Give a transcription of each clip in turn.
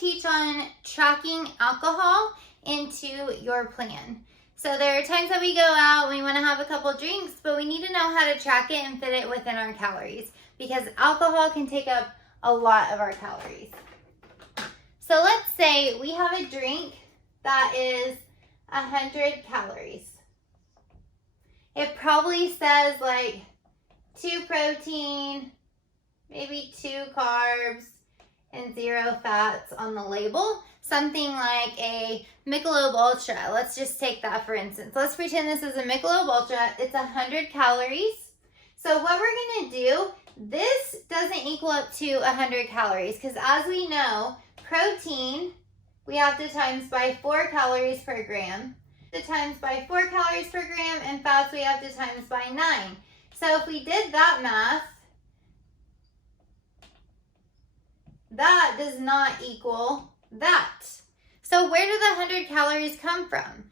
teach on tracking alcohol into your plan. So there are times that we go out, we want to have a couple drinks, but we need to know how to track it and fit it within our calories because alcohol can take up a lot of our calories. So let's say we have a drink that is 100 calories. It probably says like 2 protein, maybe 2 carbs, and 0 fats on the label. Something like a Michelob Ultra. Let's just take that for instance. Let's pretend this is a Michelob Ultra. It's 100 calories. So what we're going to do, this doesn't equal up to 100 calories because as we know, protein, we have to times by 4 calories per gram. To times by 4 calories per gram, and fats we have to times by 9. So if we did that math, that does not equal that. So where do the 100 calories come from?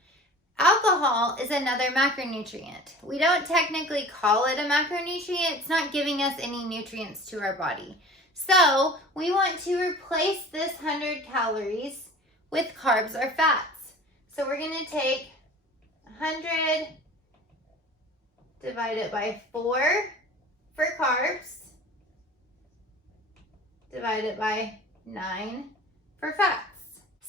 Alcohol is another macronutrient. We don't technically call it a macronutrient. It's not giving us any nutrients to our body. So we want to replace this 100 calories with carbs or fats. So we're going to take 100 divided by 4 for carbs, divided by 9 for fats.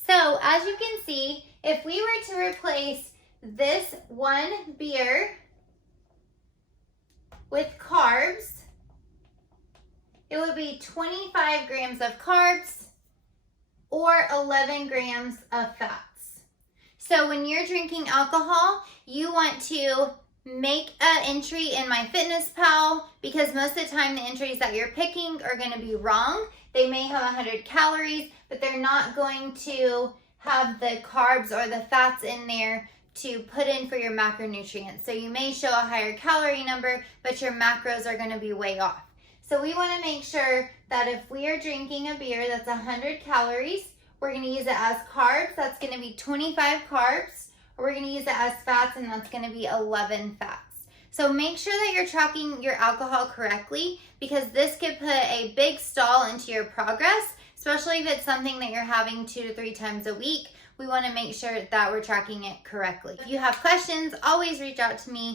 So as you can see, if we were to replace this one beer with carbs, it would be 25 grams of carbs or 11 grams of fats. So when you're drinking alcohol, you want to make an entry in MyFitnessPal because most of the time the entries that you're picking are going to be wrong. They may have 100 calories, but they're not going to have the carbs or the fats in there to put in for your macronutrients. So you may show a higher calorie number, but your macros are going to be way off. So we want to make sure that if we are drinking a beer that's 100 calories, we're going to use it as carbs. That's going to be 25 carbs. Or we're going to use it as fats, and that's going to be 11 fats. So make sure that you're tracking your alcohol correctly because this could put a big stall into your progress, especially if it's something that you're having 2 to 3 times a week. We want to make sure that we're tracking it correctly. If you have questions, always reach out to me.